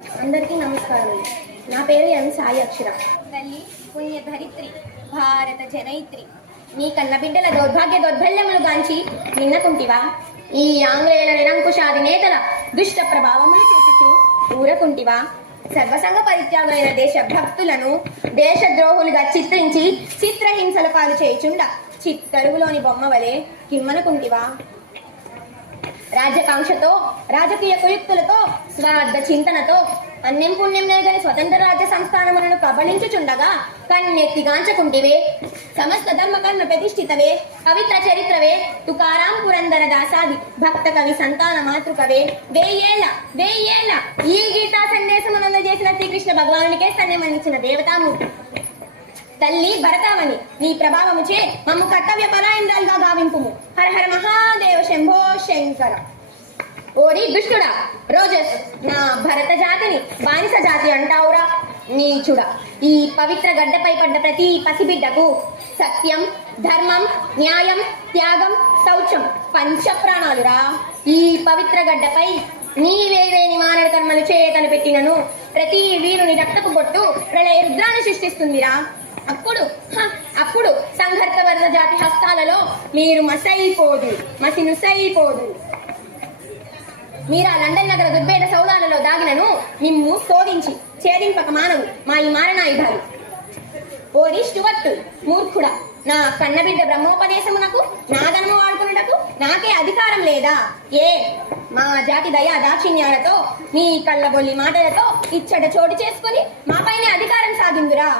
అందరికీ నమస్కారం. నా పేరు ఎం సాయి అక్షర. తల్లి పుణ్య ధరిత్రి భారత జనయిత్రి, నీ కన్న బిడ్డల దౌర్భాగ్య దౌర్బల్యములు గాంచి నిన్నకుంటివా? ఈ ఆంగ్లేయుల నిరంకుశాధినేతల దుష్ట ప్రభావములు చూచుచు ఊరకుంటివా? సర్వసంగ పరిత్యాగమైన దేశ భక్తులను దేశద్రోహులుగా చిత్రించి చిత్రహింసల పాలు చేయుచుండ చిత్తరువులోని బొమ్మ వలె కిమ్మనుకుంటివా? రాజ్యకాంక్షతో రాజకీయ కుయుక్తులతో స్వార్థ చింతనతో అన్యం పుణ్యం లేదని స్వతంత్ర రాజ్య సంస్థానములను కబళించుచుండగా కన్నెత్తిగాంచకుంటివే. సమస్త ధర్మకర్మ ప్రతిష్ఠితవే, పవిత్ర చరిత్రవే, తుకారాం పురందర దాసాది భక్త కవి సంతాన మాతృకవే. వెయ్యేళ్ల ఈ గీతా సందేశమునందు చేసిన శ్రీకృష్ణ భగవానునికే స్తన్యమనిచ్చిన దేవతామూర్తి తల్లి భరతామణి, నీ ప్రభావముచే మమ్ము కర్తవ్య పరాయంద్రాలుగా గావింపుము. హర హర మహాదేవ శంభో శంకర. ఓరి దుష్టుడా, రోజస్, నా భరత జాతిని బానిస జాతి అంటావురా? నీచుడా, ఈ పవిత్ర గడ్డపై పడ్డ ప్రతి పసిబిడ్డకు సత్యం, ధర్మం, న్యాయం, త్యాగం, శౌచం పంచ ప్రాణాలురా. ఈ పవిత్ర గడ్డపై నీవేవేని మానవ కర్మలు చేయతలు పెట్టినను ప్రతి వీరుని రక్తపు బొట్టు ప్రళయ రుద్రాన్ని సృష్టిస్తుందిరా. అప్పుడు సంఘర్త వర్ణ జాతి హస్తాలలో మీరు మసినుసైపోదు. మీరా లండన్ నగర దుర్భేద సౌదాలలో దాగినను మిమ్ము శోధించి ఛేదింపక మానవు మా ఈ మారణాయుధాలు. ఓరి స్టువర్ట్ మూర్ఖుడా, నా కన్నబిడ్డ బ్రహ్మోపదేశమునకు నా ధనము వాడుకున్నటకు నాకే అధికారం లేదా? మా జాతి దయా దాక్షిణ్యాలతో నీ కళ్ళబొల్లి మాటలతో ఇచ్చట చోటు చేసుకుని మాపైనే అధికారం సాగిందురా.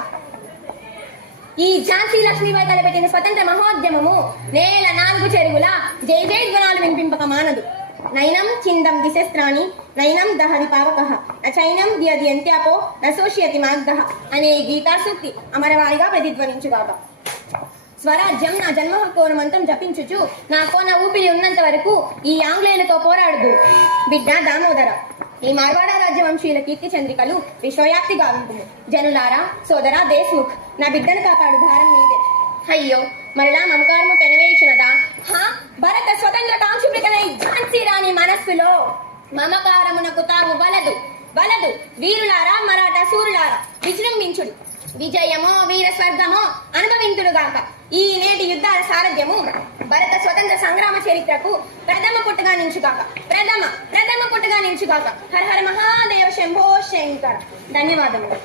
ఈ ఝాన్సీ లక్ష్మీబాయి తలపెట్టిన స్వతంత్ర మహోద్యమము నేల 4 చెరువుల జై జై ధ్వనాలు వినిపింపక మానదు. నైనం చిందం దిశస్త్రాణి నైనం దహది పావకః నచైనం దియది అంత్యాపో నశోష్యతి మాగ్ధః అనే గీతా సూక్తి అమరవారిగా ప్రతిధ్వనించుగాక. స్వరాజ్యం నా జన్మ హక్కు మంత్రం జపించుచు నా కోన ఊపిరి ఉన్నంత వరకు ఈ ఆంగ్లేయులతో పోరాడదు బిడ్డ దామోదర. ఈ మార్వాడ రాజ్యవంశీయుల కీర్తి చంద్రికలు విశ్వవ్యాప్తి గావింపుము. జనులారా, సోదరా దేశ్ముఖ్, నా బిడ్డను కాపాడు భారం మీదే. అయ్యో, మరలా మమకారము పెనవేయించినదా? భరత స్వతంత్ర కాంక్షికలై ఝాన్సీ రాణి మనస్సులో మమకారమునకు తాము వలదు. వీరులారా, మరాఠా సూరులారా, విజృంభించుడు. విజయమో వీర స్వర్గమో అనుభవింతుడుగాక. ఈ నేటి యుద్ధాల సారథ్యము భరత స్వతంత్ర సంగ్రామ చరిత్రకు ప్రథమ పుట్టుగా నించుగాక. హర హర మహాదేవ శంభో శంకర. ధన్యవాదములు.